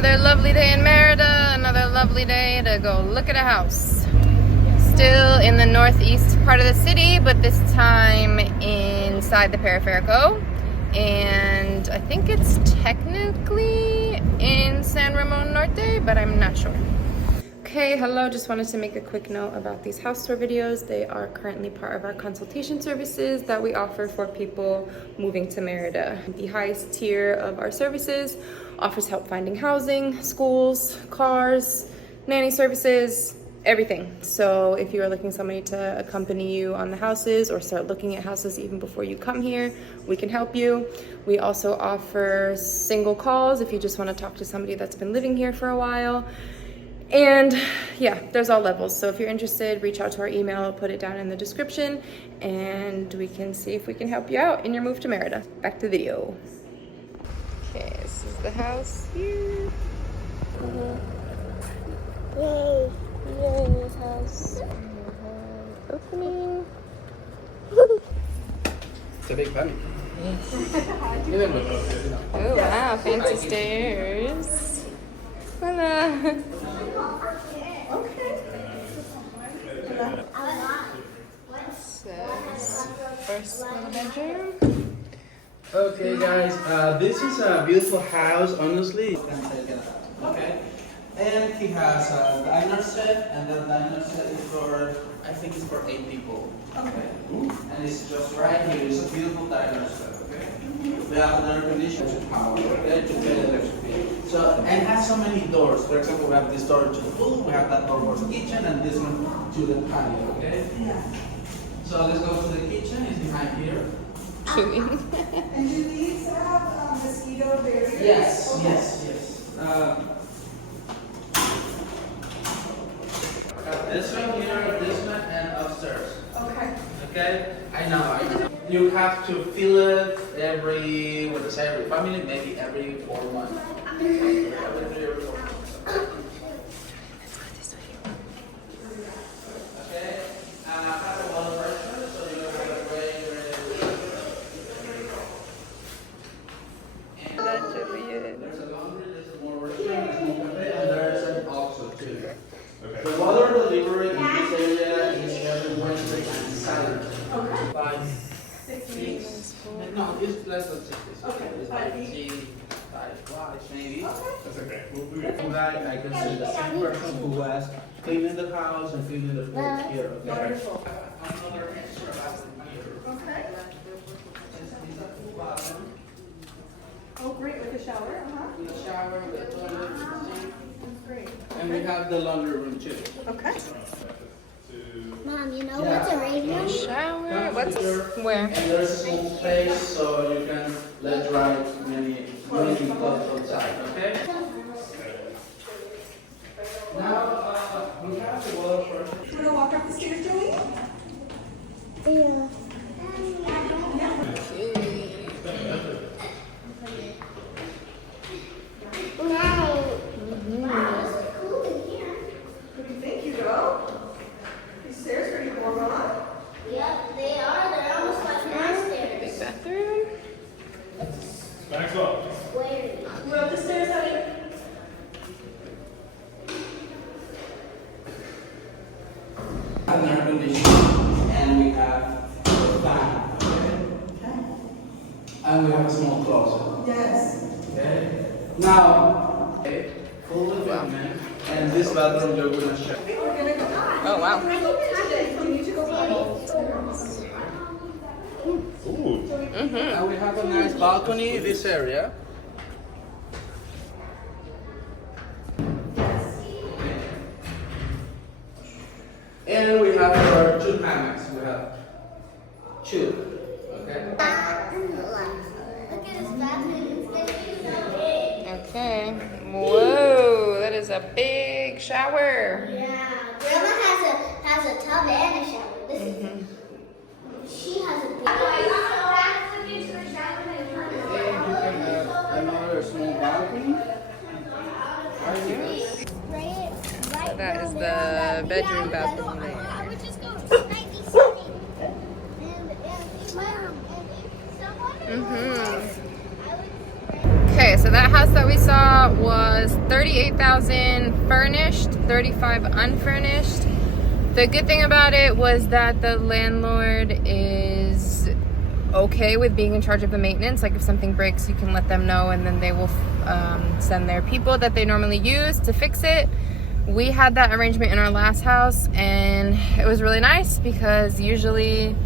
Another lovely day in Merida, another lovely day to go look at a house. Still in the northeast part of the city, but this time inside the Periférico. And I think it's technically in San Ramon Norte, but I'm not sure. Okay, hello, just wanted to make a quick note about these house tour videos. They are currently part of our consultation services that we offer for people moving to Merida. The highest tier of our services offers help finding housing, schools, cars, nanny services, everything. So if you are looking for somebody to accompany you on the houses or start looking at houses even before you come here, we can help you. We also offer single calls if you just want to talk to somebody that's been living here for a while. And yeah, there's all levels. So if you're interested, reach out to our email, I'll put it down in the description, and we can see if we can help you out in your move to Merida. Back to the video. Okay, this is the house here. Yay, yay, this house. Opening. It's a big family. Yes. Oh wow, fancy stairs. Hello. Says first little bedroom. Okay, guys, this is a beautiful house, honestly. Okay, and he has a diner set, and that diner set is for, I think it's for 8 people. Okay, and it's just right here. It's a beautiful diner set. Okay, we have an air conditioning power. Okay, to get electricity. So, and it has so many doors. For example, we have this door to the pool, we have that door for the kitchen, and this one to the patio. Okay. Yeah. So let's go to the kitchen. It's behind here. And do these have mosquito barriers? Yes, Okay. yes. This one here, this one, and upstairs. Okay. Okay? I know. You have to fill it every, what is every family, maybe every 4 months. Every 3 or 4 months. Okay? Have a water pressure, so you don't have to wait. That should be it. There's a laundry, there's more restroom, there's more cafe, and there's an also too. Okay. The water delivery in this area is every Wednesday and Saturday. Okay. 5, 6 weeks. 6. No, it's less than 6 weeks. Okay, It's 5 like weeks. 5 maybe. Okay. That's okay. I can see the same person who was cleaning the house and cleaning the floor here. Okay? Wonderful. Another extra bathroom here. Okay. It's a full bathroom. Oh, great, with a shower, With a shower, with a toilet, with a sink. That's great. And we have the laundry room too. Okay. Mom, you know what's a radio? Shower. What's where? And there's a small space so you can let dry many clothes outside, okay? Now, we have the water first. You want to walk up the stairs, Joey? Yeah. What do you think, Hugo? These stairs are pretty cool, huh? Yep, they are. They're almost like my stairs. Bathroom. Maxwell. Where? We're up the stairs, honey. An air conditioning, and we have a fan, okay? And we have a small closet, Yes. okay? Now, okay, full equipment, and this bathroom you're gonna share. Okay, we're gonna go. Oh wow. We need to go potty. Ooh. And we have a nice balcony in this area. And we have our 2 hammocks. We have 2. Okay? Look at his bathroom. It's Okay. Whoa, that is a big shower. Yeah. Grandma has a tub and a shower. This is. She has a big. And you can have another small balcony. Right here. So that is the bedroom bathroom I there. would just go right beside it. And Okay, so that house that we saw was $38,000 furnished, $35,000 unfurnished. The good thing about it was that the landlord is okay with being in charge of the maintenance. Like if something breaks, you can let them know, and then they will send their people that they normally use to fix it. We had that arrangement in our last house, and it was really nice because usually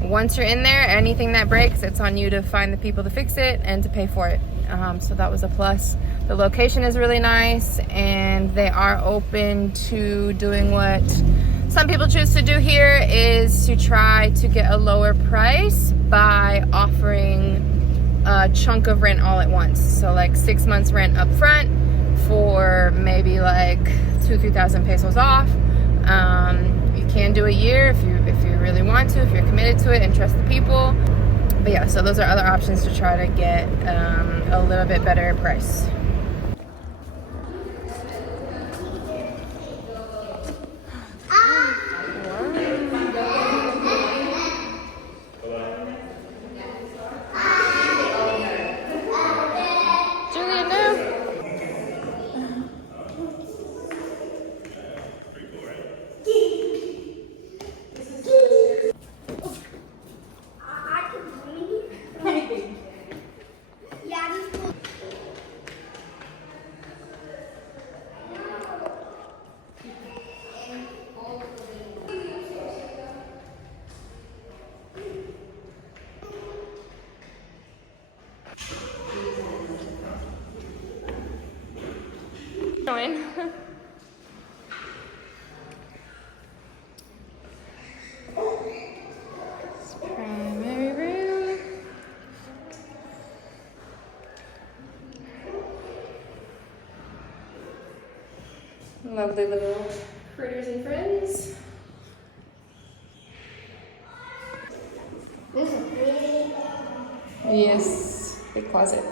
once you're in there, anything that breaks, it's on you to find the people to fix it and to pay for it. So that was a plus. The location is really nice, and they are open to doing what some people choose to do here, is to try to get a lower price by offering a chunk of rent all at once. So like 6 months rent up front for maybe like 2,000-3,000 pesos off. You can do a year if you really want to, if you're committed to it and trust the people. But yeah, so those are other options to try to get a little bit better price. Join. Primary room. Lovely little critters and friends. This is really Yes, big closet.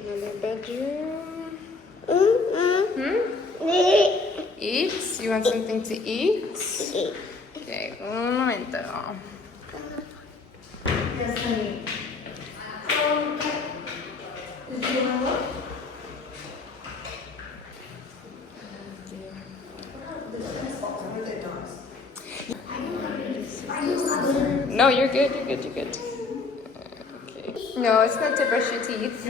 Another bedroom. Eat? You want something to eat? Okay, un momento. Yes, honey. Did you want to look? No, you're good, you're good, you're good. Okay. No, it's not to brush your teeth.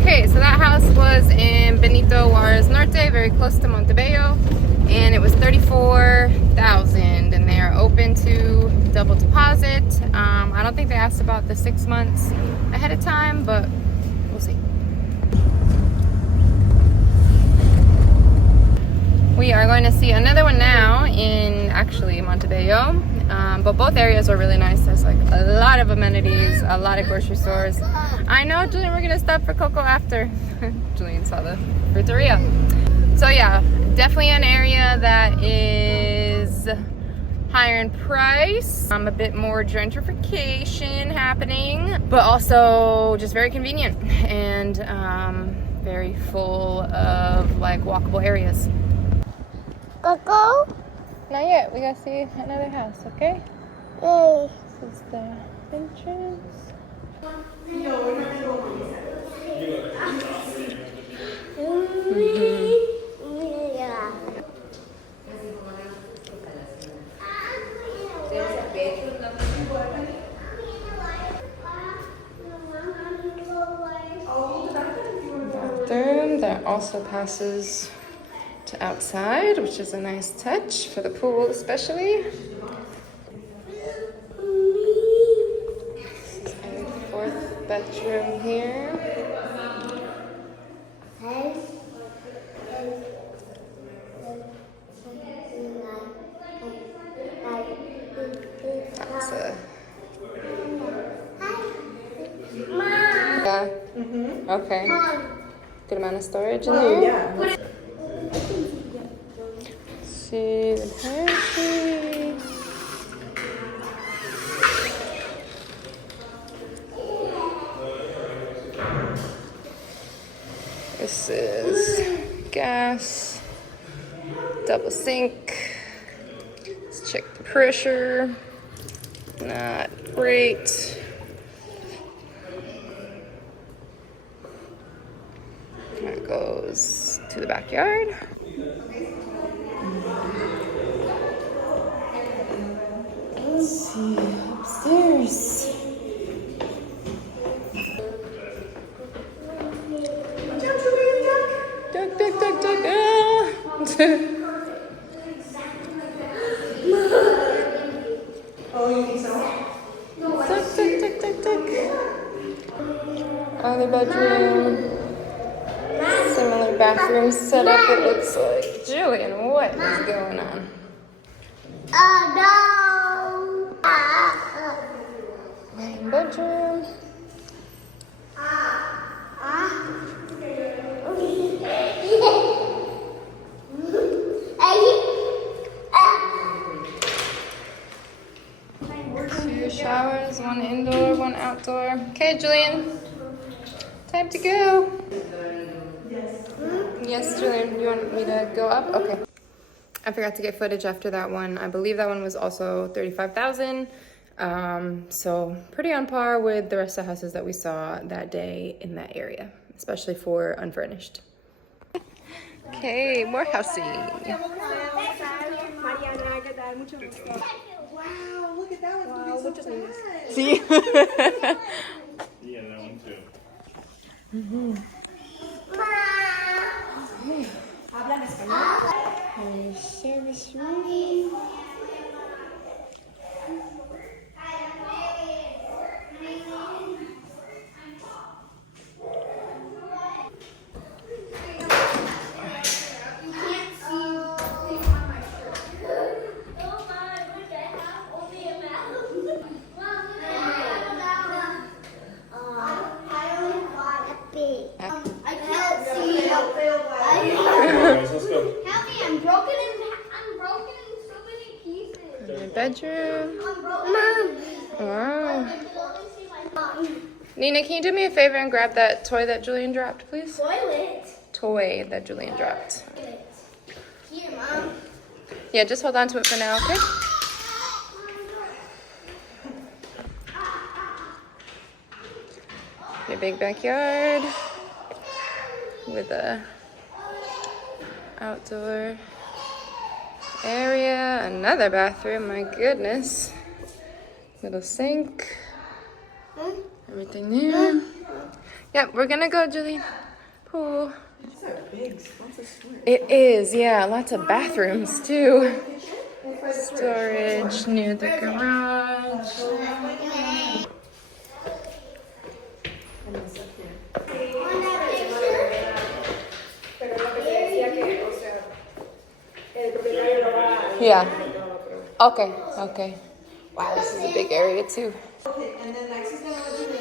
Okay, so that house was in Benito Juarez Norte, very close to Montebello, and it was $34,000, and they are open to double deposit. I don't think they asked about the 6 months ahead of time, but we'll see. We are going to see another one now in actually Montebello, but both areas are really nice. There's like a lot of amenities, a lot of grocery stores. I know, Julian, we're gonna stop for Coco after. Julian saw the fruiteria. So yeah, definitely an area that is higher in price, a bit more gentrification happening, but also just very convenient and very full of like walkable areas. Coco? Not yet, we gotta see another house, okay? Yay. This is the entrance. Yeah. Bathroom that also passes to outside, which is a nice touch for the pool especially. This is a fourth bedroom here. That's a yeah. Okay. Good amount of storage in there. Yeah. See the pantry. This is gas, double sink. Let's check the pressure. Not great. That goes to the backyard. Let's see, upstairs. Duck, duck, duck, duck. Ah. Oh, you think so? Duck, duck, duck, duck, duck. Other bedroom. Similar bathroom setup, it looks like. Julian, what is going on? No. Main bedroom. Two showers, one indoor, one outdoor. Okay, Julian. Time to go. Yes, Julian, you want me to go up? Okay. I forgot to get footage after that one. I believe that one was also 35,000. So pretty on par with the rest of the houses that we saw that day in that area, especially for unfurnished. Okay, more housing. Wow, look at that one. Wow, so fast. See? Yeah, that one too. Service room. Let's go. Help me, I'm broken in so many pieces. Your bedroom. I'm broken. Wow. Nina, can you do me a favor and grab that toy that Julian dropped, please? Toilet. Toy that Julian dropped. Here, Mom. Yeah, just hold on to it for now, okay? Your big backyard with a outdoor area, another bathroom, my goodness. Little sink, everything there. Yep, we're gonna go, Julian. Pool. These are big. Lots of storage. It is, yeah, lots of bathrooms too. Storage near the garage. Yeah. Okay, okay. Wow, this is a big area too. Okay, and then Lex is gonna let you in.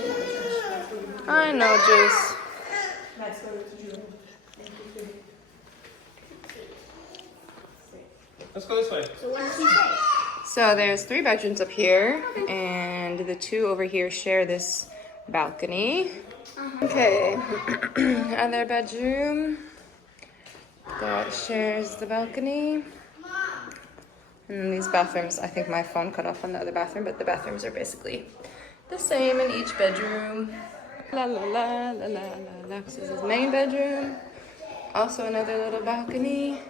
Let's go to I know, Juice. Let's go to Julie. Thank you. Let's go this way. So what does he say? So there's 3 bedrooms up here, and the 2 over here share this balcony. Okay, other bedroom that shares the balcony. And then these bathrooms, I think my phone cut off on the other bathroom, but the bathrooms are basically the same in each bedroom. La la la la la la la. This is his main bedroom. Also another little balcony.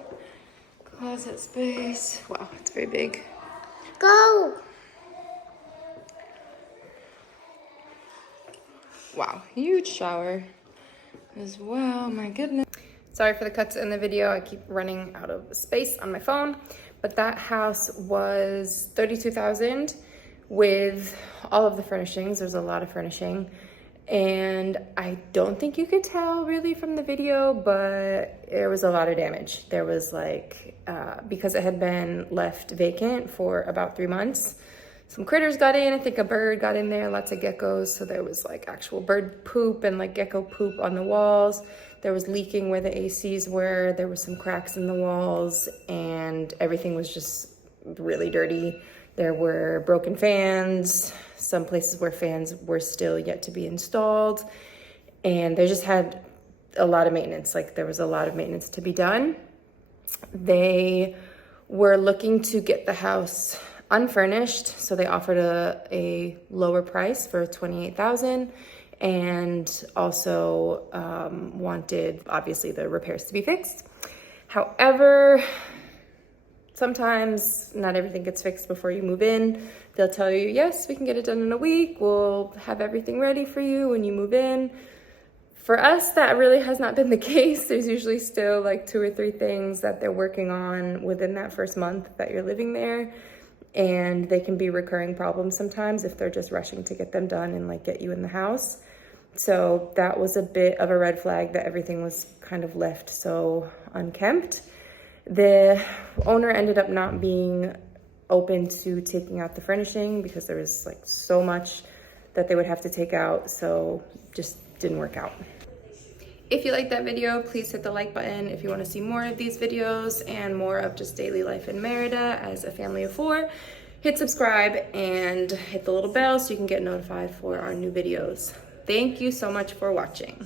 Closet space. Wow, it's very big. Go! Wow, huge shower as well, my goodness. Sorry for the cuts in the video. I keep running out of space on my phone. But that house was $32,000 with all of the furnishings. There's a lot of furnishing. And I don't think you could tell really from the video, but there was a lot of damage. There was like, because it had been left vacant for about 3 months, some critters got in. I think a bird got in there, lots of geckos. So there was like actual bird poop and like gecko poop on the walls. There was leaking where the ACs were. There were some cracks in the walls and everything was just really dirty. There were broken fans, some places where fans were still yet to be installed. And they just had a lot of maintenance. Like there was a lot of maintenance to be done. They were looking to get the house unfurnished, so they offered a lower price for $28,000, and also wanted obviously the repairs to be fixed. However, sometimes not everything gets fixed before you move in. They'll tell you, yes, we can get it done in a week. We'll have everything ready for you when you move in. For us, that really has not been the case. There's usually still like 2 or 3 things that they're working on within that first month that you're living there. And they can be recurring problems sometimes if they're just rushing to get them done and like get you in the house. So that was a bit of a red flag that everything was kind of left so unkempt. The owner ended up not being open to taking out the furnishing because there was like so much that they would have to take out, so just didn't work out. If you like that video, please hit the like button. If you want to see more of these videos and more of just daily life in Merida as a family of 4, hit subscribe and hit the little bell so you can get notified for our new videos. Thank you so much for watching.